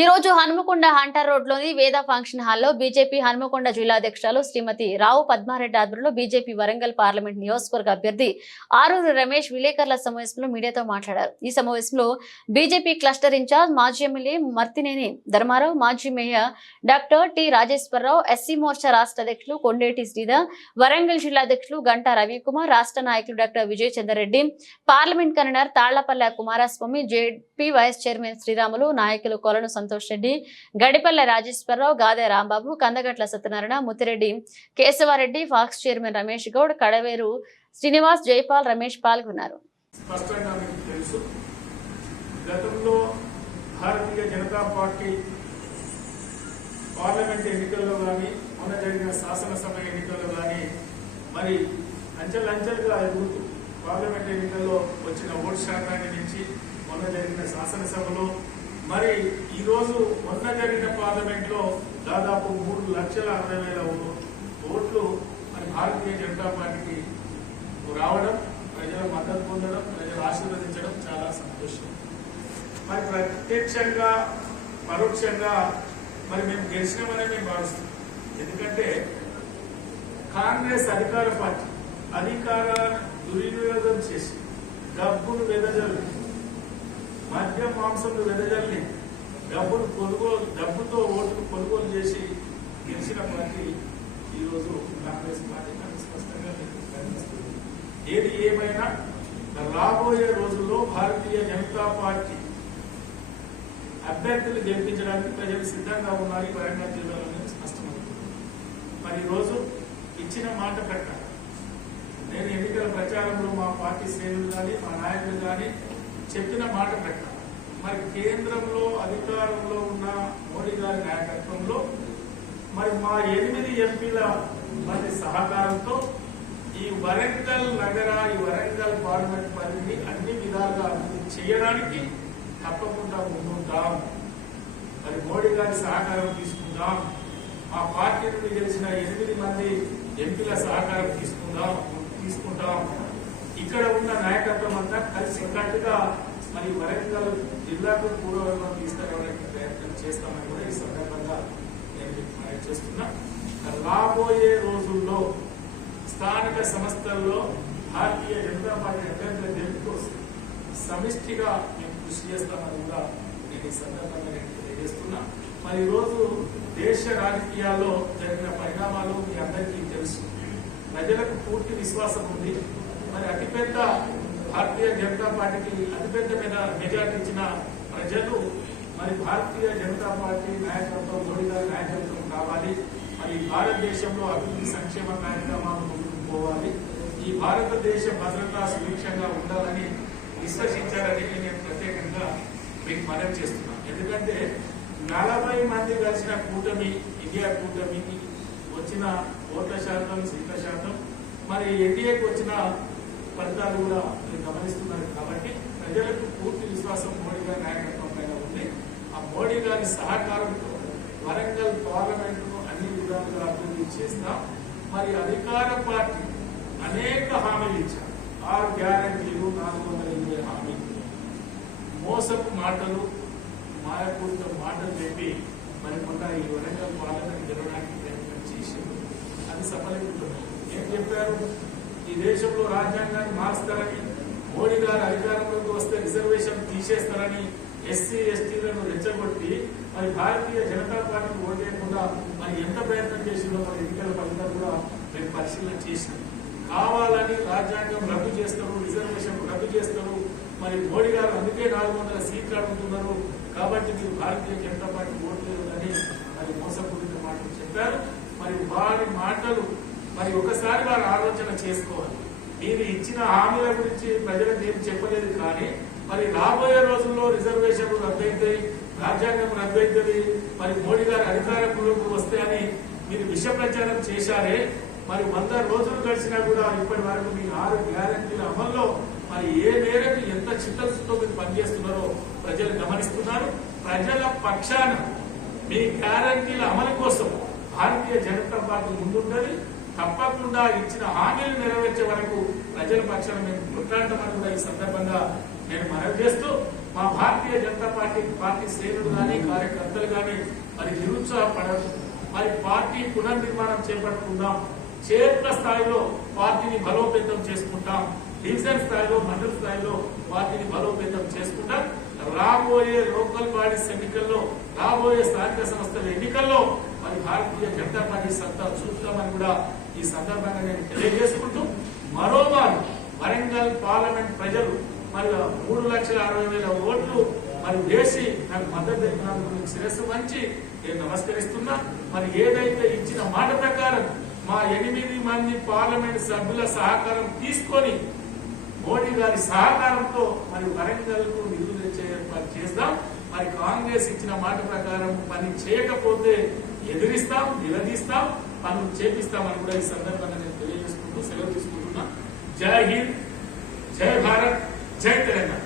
ఈ రోజు హనుమకొండ హంటర్ రోడ్లోని వేద ఫంక్షన్ హాల్లో బీజేపీ హనుమకొండ జిల్లా అధ్యక్షురాలు శ్రీమతి రావు పద్మారెడ్డి ఆధ్వర్యంలో బీజేపీ వరంగల్ పార్లమెంట్ నియోజకవర్గ అభ్యర్థి ఆరూరు రమేష్ విలేకరుల సమావేశంలో మీడియాతో మాట్లాడారు. ఈ సమావేశంలో బీజేపీ క్లస్టర్ ఇన్ఛార్జ్ మాజీ ఎమ్మెల్యే మర్తినేని ధర్మారావు, మాజీ mayor doctor T Rajeswararao, SC Morcha రాష్ట్ర అధ్యక్షులు కొండేటి శ్రీధర్, వరంగల్ జిల్లా అధ్యక్షులు గంటా రవికుమార్, రాష్ట్ర నాయకులు doctor Vijay Chandrareddy, parliament convenor Tallapalle Kumaraswamy, JP vice chairman Sriramulu, నాయకులు కొలను సంతోష్ రెడ్డి, గడిపల్లె రాజేశ్వరరావు, గాదే రాంబాబు, కందగట్ల సత్యనారాయణ, ముత్తిరెడ్డి కేశవారెడ్డి, ఫాక్స్ చైర్మన్ రమేష్ గౌడ్, కడవేరు శ్రీనివాస్, జైపాల్, రమేష్ పాల్గొన్నారు. గతంలో భారతీయ జనతా పార్టీ పార్లమెంట్ ఎన్నికల్లో కానీ మొన్న జరిగిన శాసనసభ ఎన్నికల్లో కానీ మరి అంచెలంచెలుగా ఎదుగుతూ పార్లమెంట్ ఎన్నికల్లో వచ్చిన ఓటు శాతాన్ని నుంచి మొన్న జరిగిన శాసనసభలో మరి ఈరోజు మొన్న జరిగిన పార్లమెంట్ లో దాదాపు 3,60,000 ఓట్లు మరి భారతీయ జనతా పార్టీకి రావడం, ప్రజల మద్దతు పొందడం, ప్రజలు ఆశీర్వదించడం చాలా సంతోషం. మరి ప్రత్యక్షంగా పరోక్షంగా మరి మేము గెలిచినామని మేము భావిస్తాం. ఎందుకంటే కాంగ్రెస్ అధికార పార్టీ అధికారాన్ని దుర్వినియోగం చేసి డబ్బును వెదజల్లి, మద్యం మాంసంను వెదజల్లి, డబ్బుతో ఓటును కొనుగోలు చేసి గెలిచిన పార్టీ ఈరోజు కాంగ్రెస్ పార్టీ స్పష్టంగా కనిపిస్తుంది. ఏది ఏమైనా రాబోయే రోజుల్లో భారతీయ జనతా పార్టీ అభ్యర్థులు గెలిపించడానికి ప్రజలు సిద్ధంగా ఉన్నారు. వరంగల్ జిల్లాలోనే స్పష్టమవుతుంది. మరి ఈరోజు ఇచ్చిన మాట ప్రకారం నేను ఎన్నికల ప్రచారంలో మా పార్టీ శ్రేణులు కానీ మా నాయకులు కానీ చెప్పిన మాట ప్రకారం మరి కేంద్రంలో అధికారంలో ఉన్న మోడీ గారి నాయకత్వంలో మరి మా 8 ఎంపీల మరి సహకారంతో ఈ వరంగల్ నగర, ఈ వరంగల్ పార్లమెంట్ పరిధిని అన్ని విధాలుగా అభివృద్ధి చేయడానికి తప్పకుండా ముందుంటాం. మరి మోడీ గారి సహకారం తీసుకుందాం. మా పార్టీ నుండి గెలిచిన 8 మంది ఎంపీల సహకారం తీసుకుంటాం. ఇక్కడ ఉన్న నాయకత్వం అంతా కలిసి కట్టుగా మరి వరంగల్ జిల్లాకు పూర్వవైపు తీసుకురావడానికి ప్రయత్నం చేస్తామని కూడా ఈ సందర్భంగా నేను మనం చేస్తున్నా. రాబోయే రోజుల్లో స్థానిక సంస్థల్లో భారతీయ జనతా పార్టీ అభ్యర్థుల గెలుపు కోసం సమిష్టిగా మేము కృషి చేస్తామని కూడా నేను ఈ సందర్భంగా నేను తెలియజేస్తున్నా. మరి ఈరోజు దేశ రాజకీయాల్లో జరిగిన పరిణామాలు మీ అందరికీ తెలుసు. ప్రజలకు పూర్తి విశ్వాసం ఉంది. మరి అతిపెద్ద భారతీయ జనతా పార్టీకి అతిపెద్ద మెజార్టీ ఇచ్చిన ప్రజలు మరి భారతీయ జనతా పార్టీ నాయకత్వం, మోడీ గారి నాయకత్వం కావాలి. మరి భారతదేశంలో అభివృద్ధి సంక్షేమ కార్యక్రమాలు ముందుకు పోవాలి. ఈ భారతదేశ భద్రత సుభిక్షంగా ఉండాలని విశ్వసించాలని నేను ప్రత్యేకంగా మీకు మనవి చేస్తున్నాను. ఎందుకంటే 40 మంది కలిసిన కూటమి, ఇండియా కూటమికి వచ్చిన ఓట్ల శాతం, సీట్ల శాతం, మరి ఎన్డీఏకి వచ్చిన ఫలితాలు కూడా మీరు గమనిస్తున్నారు. కాబట్టి ప్రజలకు పూర్తి విశ్వాసం మోడీ గారి నాయకత్వం పైన ఉంది. ఆ మోడీ గారి సహకారంతో వరంగల్ పార్లమెంటును అన్ని విధాలుగా అభివృద్ధి చేస్తాం. మరి అధికార పార్టీ అనేక హామీలు ఇచ్చారు. 6 గ్యారంటీలు, 420 హామీలు, మోసపు మాటలు, మాయపూరిత మాటలు చెప్పి మరి మొన్న ఈ వరంగల్ పార్లమెంట్ గెలవడానికి ప్రయత్నం చేశారు. అది సఫలీకృతమైంది. ఏం చెప్పారు? ఈ దేశంలో రాజ్యాంగాన్ని మార్చుతారని, మోడీ గారు అధికారంలోకి వస్తే రిజర్వేషన్ తీసేస్తారని ఎస్సీ ఎస్టీలను రెచ్చగొట్టి మరి భారతీయ జనతా పార్టీ ఓటేయకుండా మరి ఎంత ప్రయత్నం చేసిందో మరి ఎన్నికల ఫలితాలు కూడా మేము పరిశీలన చేసినాం. కావాలని రాజ్యాంగం రద్దు చేస్తారు, రిజర్వేషన్ రద్దు చేస్తారు. మరి మోడీ గారు అందుకే 400 సీట్లు అడుగుతున్నారు. కాబట్టి మీరు భారతీయ జనతా పార్టీ ఓట్లేదని మరి మోసపూరిత మాటలు చెప్పారు. మరి వారి మాటలు మరి ఒకసారి వారు ఆలోచన చేసుకోవాలి. మీరు ఇచ్చిన హామీల గురించి ప్రజలకు ఏం చెప్పలేదు. కానీ మరి రాబోయే రోజుల్లో రిజర్వేషన్లు రద్దయితాయి, రాజ్యాంగం రద్దయితుంది, మరి మోడీ గారు అధికారంలోకి వస్తే అని మీరు విష ప్రచారం చేశారే. మరి 100 రోజులు గడిచినా కూడా ఇప్పటి వరకు మీ 6 గ్యారంటీల అమల్లో మరి ఏ మేరకు ఎంత చిత్తశుద్ధితో మీరు పనిచేస్తున్నారో ప్రజలు గమనిస్తున్నారు. ప్రజల పక్షాన మీ గ్యారంటీల అమలు కోసం భారతీయ జనతా పార్టీ ముందుంటది. తప్పకుండా ఇచ్చిన హామీలు నెరవేర్చే వరకు ప్రజల పక్షాన మేము కొట్లాడతామని కూడా ఈ సందర్భంగా నేను మనవి చేస్తూ మా భారతీయ జనతా పార్టీ శ్రేణులు కానీ కార్యకర్తలు కానీ మరి నిరుత్సాహపడదు. మరి పార్టీ పునర్నిర్మాణం చేపట్టుకుందాం. క్షేత్ర స్థాయిలో పార్టీని బలోపేతం చేసుకుంటాం. డివిజన్ స్థాయిలో, మండల స్థాయిలో పార్టీని బలోపేతం చేసుకుంటాం. రాబోయే లోకల్ బాడీస్ ఎన్నికల్లో, రాబోయే స్థానిక సంస్థల ఎన్నికల్లో మరి భారతీయ జనతా పార్టీ సత్తా చూపుతామని కూడా ఈ సందర్భంగా నేను తెలియజేసుకుంటూ, మరోమారు వరంగల్ పార్లమెంట్ ప్రజలు మరి 3,60,000 ఓట్లు మరి వేసి నాకు మద్దతు తెలిపినందుకు శిరస్సు వంచి నేను నమస్కరిస్తున్నా. మరి ఏదైతే ఇచ్చిన మాట ప్రకారం మా 8 మంది పార్లమెంట్ సభ్యుల సహకారం తీసుకొని మోడీ గారి సహకారంతో మరి వరంగల్ కు నిధులు తెచ్చే ఏర్పాటు చేస్తాం. మరి కాంగ్రెస్ ఇచ్చిన మాట ప్రకారం పని చేయకపోతే ఎదిరిస్తాం, నిలదీస్తాం, పనులు చేపిస్తామని కూడా ఈ సందర్భంగా నేను తెలియజేసుకుంటూ సెలవు తీసుకుంటున్నా. జై హింద్, జై భారత్, జై తెలంగాణ.